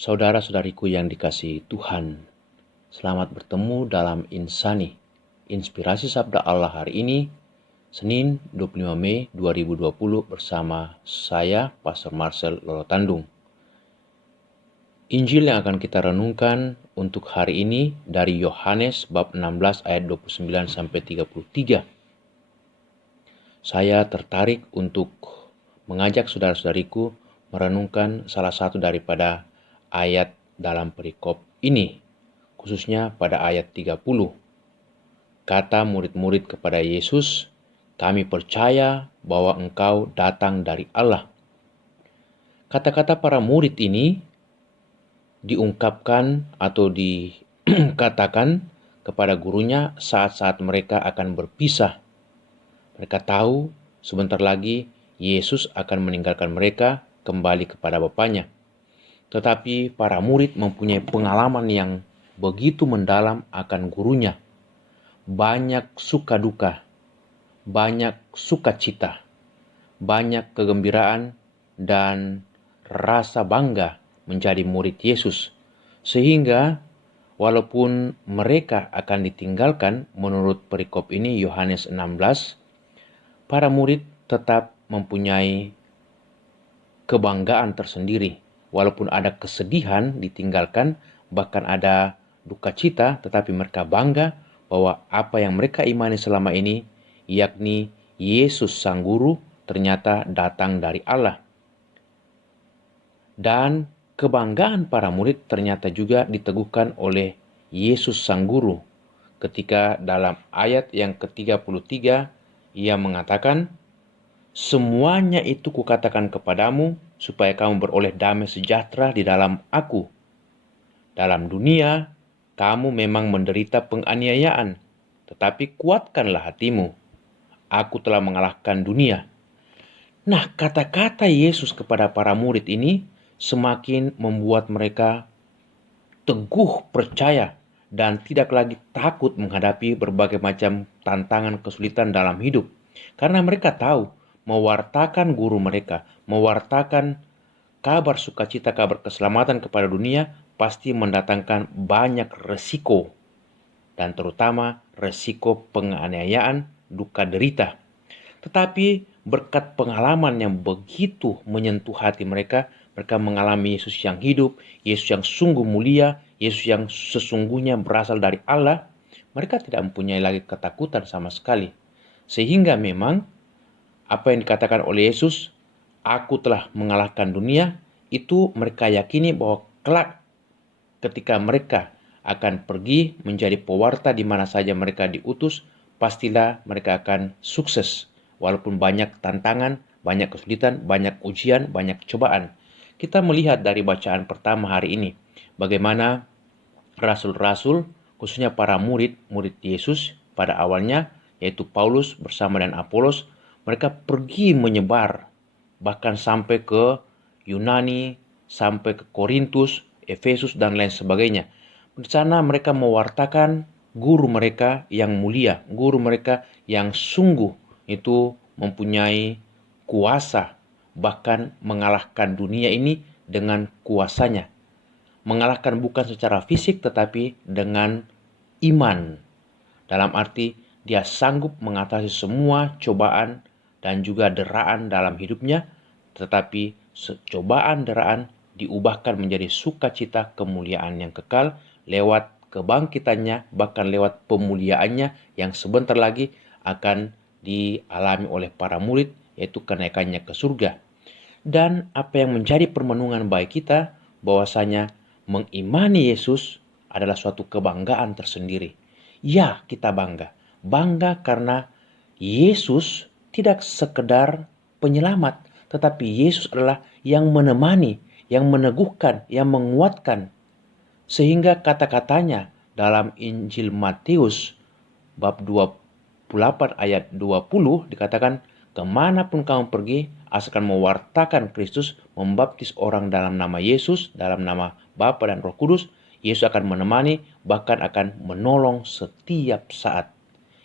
Saudara-saudariku yang dikasihi Tuhan, selamat bertemu dalam Insani, Inspirasi Sabda Allah hari ini, Senin 25 Mei 2020 bersama saya, Pastor Marcel Lolotandung. Injil yang akan kita renungkan untuk hari ini dari Yohanes bab 16 ayat 29-33. Saya tertarik untuk mengajak saudara-saudariku merenungkan salah satu daripada ayat dalam perikop ini, khususnya pada ayat 30. Kata murid-murid kepada Yesus, "Kami percaya bahwa Engkau datang dari Allah." Kata-kata para murid ini diungkapkan atau dikatakan kepada gurunya saat-saat mereka akan berpisah. Mereka tahu sebentar lagi Yesus akan meninggalkan mereka kembali kepada Bapanya. Tetapi para murid mempunyai pengalaman yang begitu mendalam akan gurunya. Banyak suka duka, banyak sukacita, banyak kegembiraan dan rasa bangga menjadi murid Yesus. Sehingga walaupun mereka akan ditinggalkan menurut perikop ini Yohanes 16, para murid tetap mempunyai kebanggaan tersendiri. Walaupun ada kesedihan ditinggalkan, bahkan ada duka cita, tetapi mereka bangga bahwa apa yang mereka imani selama ini, yakni Yesus Sang Guru, ternyata datang dari Allah. Dan kebanggaan para murid ternyata juga diteguhkan oleh Yesus Sang Guru. Ketika dalam ayat yang ke-33, ia mengatakan, "Semuanya itu kukatakan kepadamu, supaya kamu beroleh damai sejahtera di dalam aku. Dalam dunia, kamu memang menderita penganiayaan, tetapi kuatkanlah hatimu. Aku telah mengalahkan dunia." Nah, kata-kata Yesus kepada para murid ini semakin membuat mereka teguh percaya dan tidak lagi takut menghadapi berbagai macam tantangan kesulitan dalam hidup. Karena mereka tahu mewartakan guru mereka, mewartakan kabar sukacita, kabar keselamatan kepada dunia pasti mendatangkan banyak resiko, dan terutama resiko penganiayaan, duka derita. Tetapi berkat pengalaman yang begitu menyentuh hati mereka, mereka mengalami Yesus yang hidup, Yesus yang sungguh mulia, Yesus yang sesungguhnya berasal dari Allah. Mereka tidak mempunyai lagi ketakutan sama sekali. Sehingga memang apa yang dikatakan oleh Yesus, "Aku telah mengalahkan dunia," itu mereka yakini bahwa kelak ketika mereka akan pergi menjadi pewarta di mana saja mereka diutus, pastilah mereka akan sukses. Walaupun banyak tantangan, banyak kesulitan, banyak ujian, banyak cobaan. Kita melihat dari bacaan pertama hari ini, bagaimana rasul-rasul, khususnya para murid Yesus pada awalnya, yaitu Paulus bersama dan Apolos, mereka pergi menyebar, bahkan sampai ke Yunani, sampai ke Korintus, Efesus, dan lain sebagainya. Di sana mereka mewartakan guru mereka yang mulia, guru mereka yang sungguh itu mempunyai kuasa, bahkan mengalahkan dunia ini dengan kuasanya. Mengalahkan bukan secara fisik tetapi dengan iman. Dalam arti dia sanggup mengatasi semua cobaan dan juga deraan dalam hidupnya, tetapi cobaan deraan diubahkan menjadi sukacita kemuliaan yang kekal lewat kebangkitannya, bahkan lewat pemuliaannya yang sebentar lagi akan dialami oleh para murid, yaitu kenaikannya ke surga. Dan apa yang menjadi permenungan bagi kita, bahwasanya mengimani Yesus adalah suatu kebanggaan tersendiri. Ya, kita bangga karena Yesus tidak sekedar penyelamat, tetapi Yesus adalah yang menemani, yang meneguhkan, yang menguatkan. Sehingga kata-katanya dalam Injil Matius bab 28 ayat 20 dikatakan, "Kemanapun kamu pergi, asalkan mewartakan Kristus, membaptis orang dalam nama Yesus, dalam nama Bapa dan Roh Kudus, Yesus akan menemani, bahkan akan menolong setiap saat."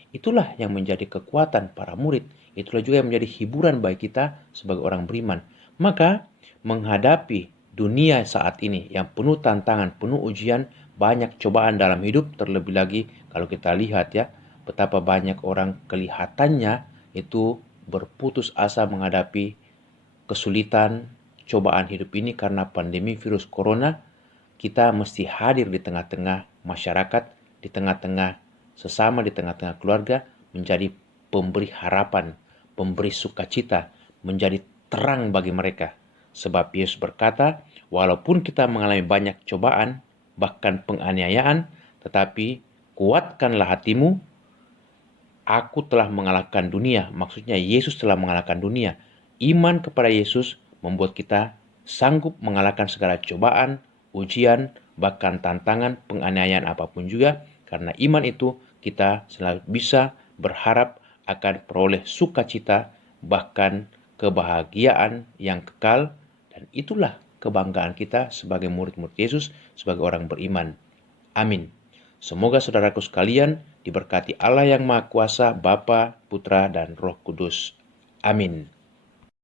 Itulah yang menjadi kekuatan para murid. Itulah juga yang menjadi hiburan bagi kita sebagai orang beriman. Maka menghadapi dunia saat ini yang penuh tantangan, penuh ujian, banyak cobaan dalam hidup, terlebih lagi kalau kita lihat ya, betapa banyak orang kelihatannya itu berputus asa menghadapi kesulitan, cobaan hidup ini karena pandemi virus corona. Kita mesti hadir di tengah-tengah masyarakat, di tengah-tengah sesama, di tengah-tengah keluarga, menjadi pemberi harapan, pemberi sukacita, menjadi terang bagi mereka. Sebab Yesus berkata, walaupun kita mengalami banyak cobaan, bahkan penganiayaan, tetapi kuatkanlah hatimu, aku telah mengalahkan dunia. Maksudnya Yesus telah mengalahkan dunia. Iman kepada Yesus membuat kita sanggup mengalahkan segala cobaan, ujian, bahkan tantangan, penganiayaan apapun juga. Karena iman itu kita selalu bisa berharap akan peroleh sukacita, bahkan kebahagiaan yang kekal. Dan itulah kebanggaan kita sebagai murid-murid Yesus, sebagai orang beriman. Amin. Semoga saudaraku sekalian diberkati Allah yang Maha Kuasa, Bapa, Putra, dan Roh Kudus. Amin.